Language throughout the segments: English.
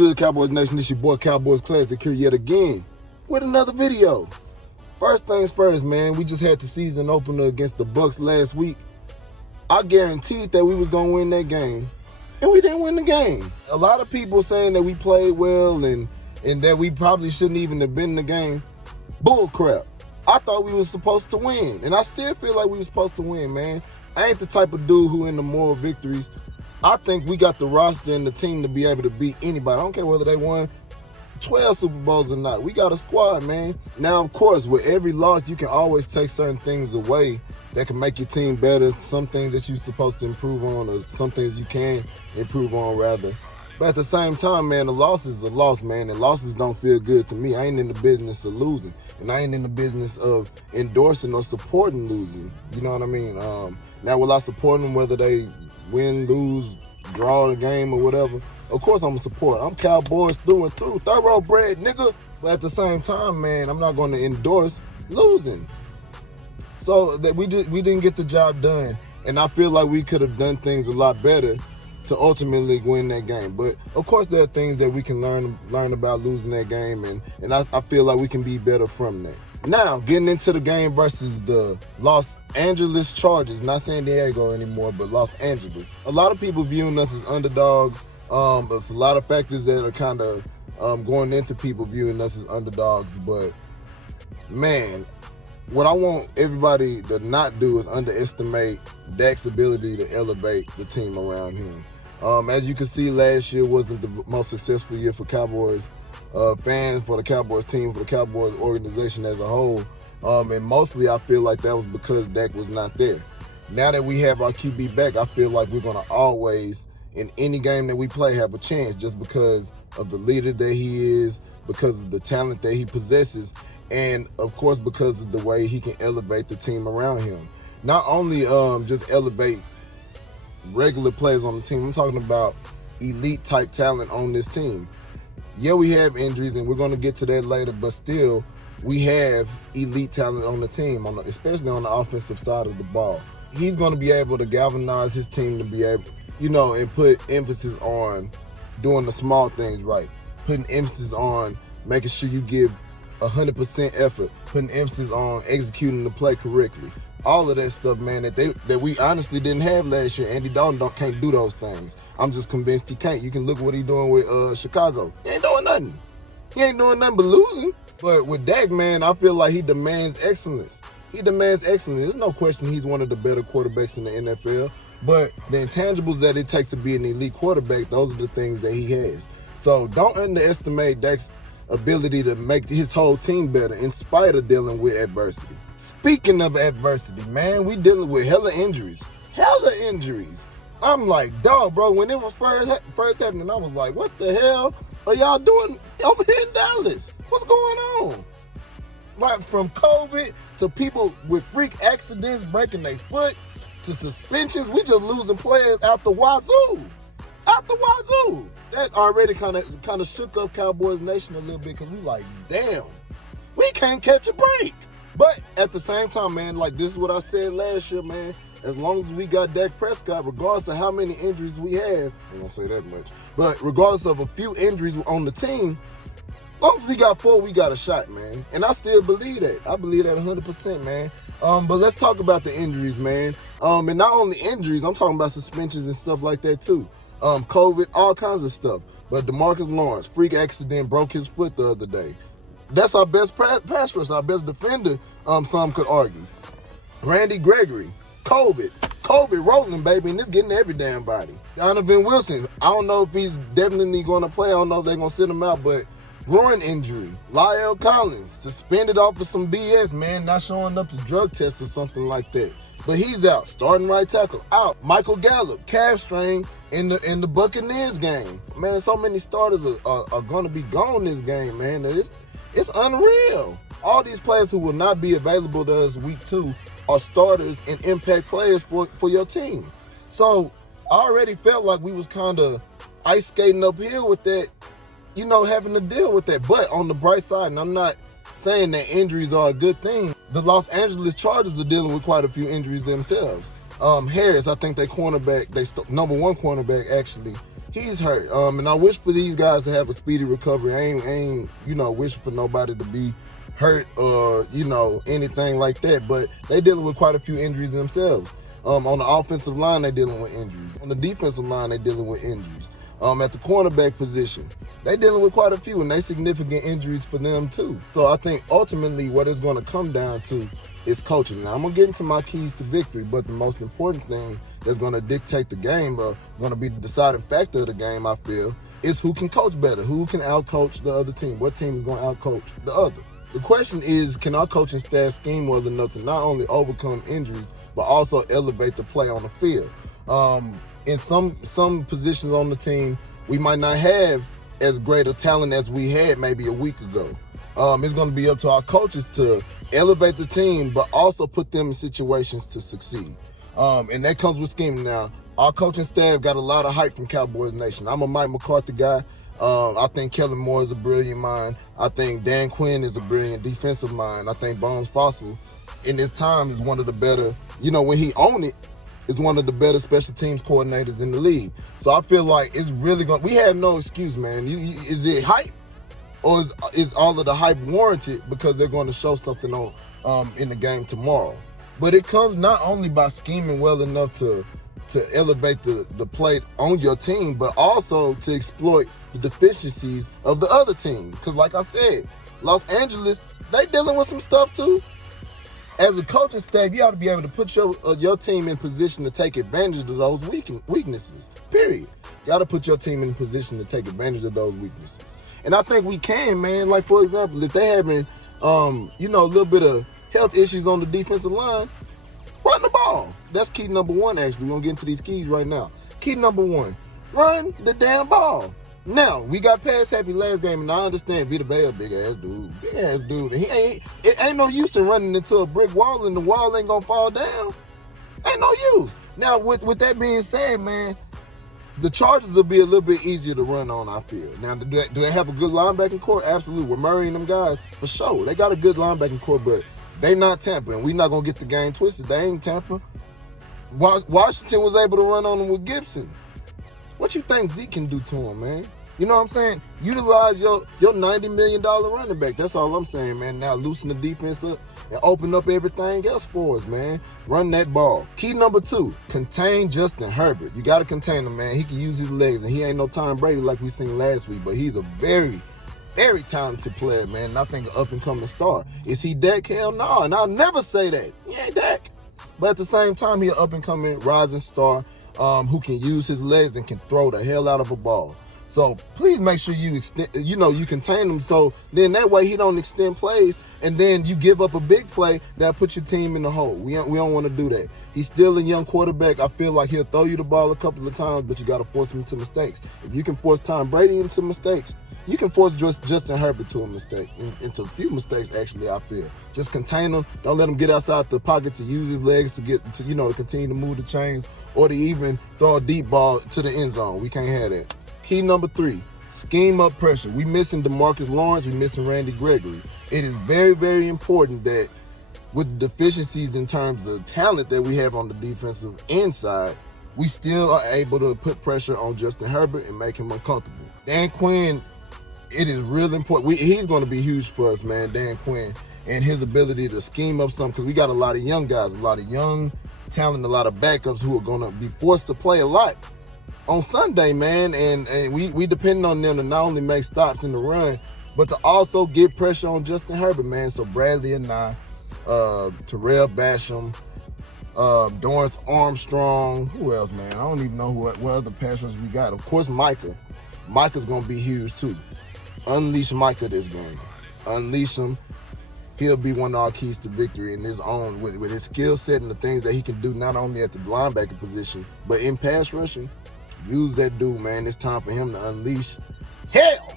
good, Cowboys Nation? This your boy Cowboys Classic here yet again with another video. First things first, man, we just had the season opener against the Bucs last week. I guaranteed that we was going to win that game, and we didn't win the game. A lot of people saying that we played well and that we probably shouldn't even have been in the game. Bull crap. I thought we was supposed to win, and I still feel like we was supposed to win, man. I ain't the type of dude who in the moral victories. I think we got the roster and the team to be able to beat anybody. I don't care whether they won 12 Super Bowls or not. We got a squad, man. Now, of course, with every loss, you can always take certain things away that can make your team better. Some things that you're supposed to improve on, or some things you can improve on, rather. But at the same time, man, a loss is a loss, man, and losses don't feel good to me. I ain't in the business of losing, and I ain't in the business of endorsing or supporting losing. You know what I mean? Now, will I support them whether they win, lose, draw the game, or whatever? Of course I'm a support. I'm Cowboys through and through, thoroughbred, nigga. But at the same time, man, I'm not going to endorse losing. So that we didn't get the job done, and I feel like we could have done things a lot better to ultimately win that game. But of course there are things that we can learn about losing that game, and I feel like we can be better from that. Now, getting into the game versus the Los Angeles Chargers, not San Diego anymore, but Los Angeles. A lot of people viewing us as underdogs. There's a lot of factors that are kind of going into people viewing us as underdogs. But, man, what I want everybody to not do is underestimate Dak's ability to elevate the team around him. As you can see, last year wasn't the most successful year for Cowboys fans, for the Cowboys team, for the Cowboys organization as a whole. And mostly I feel like that was because Dak was not there. Now that we have our QB back, I feel like we're going to always, in any game that we play, have a chance, just because of the leader that he is, because of the talent that he possesses, and of course because of the way he can elevate the team around him. Not only just elevate regular players on the team, I'm talking about elite type talent on this team. Yeah, we have injuries, and we're going to get to that later, but still, we have elite talent on the team, especially on the offensive side of the ball. He's going to be able to galvanize his team to be able, and put emphasis on doing the small things right, putting emphasis on making sure you give 100% effort, putting emphasis on executing the play correctly. All of that stuff, man, that we honestly didn't have last year. Andy Dalton can't do those things. I'm just convinced he can't. You can look at what he's doing with Chicago. He ain't doing nothing. He ain't doing nothing but losing. But with Dak, man, I feel like he demands excellence. He demands excellence. There's no question he's one of the better quarterbacks in the NFL. But the intangibles that it takes to be an elite quarterback, those are the things that he has. So don't underestimate Dak's ability to make his whole team better in spite of dealing with adversity. Speaking of adversity, man, we dealing with hella injuries. Hella injuries. I'm like, dog, bro, when it was first happening, I was like, what the hell are y'all doing over here in Dallas? What's going on? Like, from COVID to people with freak accidents breaking their foot to suspensions, we just losing players out the wazoo. Out the wazoo. That already kind of shook up Cowboys Nation a little bit, because we like, damn, we can't catch a break. But at the same time, man, like, this is what I said last year, man. As long as we got Dak Prescott, regardless of how many injuries we have, I don't say that much, but regardless of a few injuries on the team, as long as we got 4, we got a shot, man. And I still believe that. I believe that 100%, man. But let's talk about the injuries, man. And not only injuries, I'm talking about suspensions and stuff like that too. COVID, all kinds of stuff. But DeMarcus Lawrence, freak accident, broke his foot the other day. That's our best pass rush, our best defender, some could argue. Randy Gregory, COVID rolling, baby, and it's getting every damn body. Donovan Wilson, I don't know if he's definitely going to play. I don't know if they're going to sit him out, but groin injury. Lyle Collins, suspended off of some BS, man, not showing up to drug tests or something like that. But he's out. Starting right tackle, out. Michael Gallup, calf strain in the Buccaneers game. Man, so many starters are going to be gone this game, man. It's unreal. All these players who will not be available to us week 2 are starters and impact players for your team. So I already felt like we was kind of ice skating uphill with that, having to deal with that. But on the bright side, and I'm not saying that injuries are a good thing, the Los Angeles Chargers are dealing with quite a few injuries themselves. Harris, I think their cornerback, number 1 cornerback actually, he's hurt. And I wish for these guys to have a speedy recovery. I ain't wishing for nobody to be hurt or, anything like that. But they dealing with quite a few injuries themselves. On the offensive line, they dealing with injuries. On the defensive line, they dealing with injuries. At the cornerback position, they dealing with quite a few, and they significant injuries for them too. So I think ultimately what it's going to come down to is coaching. Now I'm going to get into my keys to victory, but the most important thing that's going to dictate the game, going to be the deciding factor of the game, I feel, is who can coach better, who can out-coach the other team, what team is going to out-coach the other. The question is, can our coaching staff scheme well enough to not only overcome injuries, but also elevate the play on the field? In some positions on the team, we might not have as great a talent as we had maybe a week ago. It's going to be up to our coaches to elevate the team, but also put them in situations to succeed. And that comes with scheming. Now, our coaching staff got a lot of hype from Cowboys Nation. I'm a Mike McCarthy guy. I think Kellen Moore is a brilliant mind. I think Dan Quinn is a brilliant defensive mind. I think Bones Fossil in his time is one of the better, when he owned it, is one of the better special teams coordinators in the league. So I feel like it's really we have no excuse, man. Is it hype, or is all of the hype warranted because they're going to show something on in the game tomorrow? But it comes not only by scheming well enough to elevate the play on your team, but also to exploit the deficiencies of the other team. Because like I said, Los Angeles, they dealing with some stuff too. As a coaching staff, you ought to be able to put your team in position to take advantage of those weaknesses, period. You got to put your team in position to take advantage of those weaknesses. And I think we can, man. Like, for example, if they having, a little bit of health issues on the defensive line, run the ball. That's key number one, actually. We're going to get into these keys right now. Key number one, run the damn ball. Now, we got pass happy last game, and I understand Vita Bell, big ass dude. And it ain't no use in running into a brick wall, and the wall ain't gonna fall down. Ain't no use. Now, with that being said, man, the Chargers will be a little bit easier to run on, I feel. Now, do they have a good linebacking core? Absolutely. With Murray and them guys, for sure. They got a good linebacking core, but they not tampering. We not gonna get the game twisted. They ain't tampering. Washington was able to run on them with Gibson. What you think Zeke can do to him, man? You know what I'm saying? Utilize your $90 million running back. That's all I'm saying, man. Now loosen the defense up and open up everything else for us, man. Run that ball. Key number 2, contain Justin Herbert. You got to contain him, man. He can use his legs, and he ain't no Tom Brady like we seen last week, but he's a very, very talented player, man. And I think an up-and-coming star. Is he Dak? Hell no, and I'll never say that. He ain't Dak. But at the same time, he an up-and-coming rising star who can use his legs and can throw the hell out of a ball. So please make sure you you contain him, so then that way he don't extend plays and then you give up a big play that puts your team in the hole. We don't want to do that. He's still a young quarterback. I feel like he'll throw you the ball a couple of times, but you got to force him into mistakes. If you can force Tom Brady into mistakes, you can force Justin Herbert to a mistake, into a few mistakes, actually, I feel. Just contain him. Don't let him get outside the pocket to use his legs to continue to move the chains or to even throw a deep ball to the end zone. We can't have that. Key number 3, scheme up pressure. We missing DeMarcus Lawrence. We missing Randy Gregory. It is very, very important that with the deficiencies in terms of talent that we have on the defensive inside, we still are able to put pressure on Justin Herbert and make him uncomfortable. Dan Quinn, it is real important. He's going to be huge for us, man, Dan Quinn, and his ability to scheme up something, because we got a lot of young guys, a lot of young talent, a lot of backups who are going to be forced to play a lot on Sunday, man, and we depend on them to not only make stops in the run, but to also get pressure on Justin Herbert, man. So Bradley and Terrell Basham, Dorrance Armstrong, who else, man? I don't even know what other pass rushers we got. Of course, Micah. Micah's going to be huge, too. Unleash Micah this game. Unleash him. He'll be one of our keys to victory in his own, with his skill set and the things that he can do not only at the linebacker position, but in pass rushing. Use that dude, man. It's time for him to unleash hell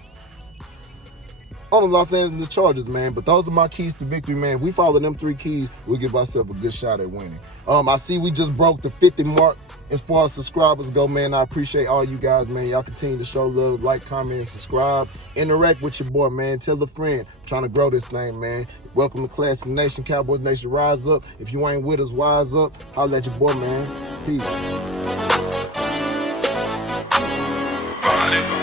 on the Los Angeles Chargers, man. But those are my keys to victory, man. If we follow them 3 keys, we'll give ourselves a good shot at winning. I see we just broke the 50 mark as far as subscribers go, man. I appreciate all you guys, man. Y'all continue to show love, like, comment, and subscribe. Interact with your boy, man. Tell a friend. I'm trying to grow this thing, man. Welcome to Classic Nation. Cowboys Nation, rise up. If you ain't with us, wise up. Holla at your boy, man. Peace. nigga.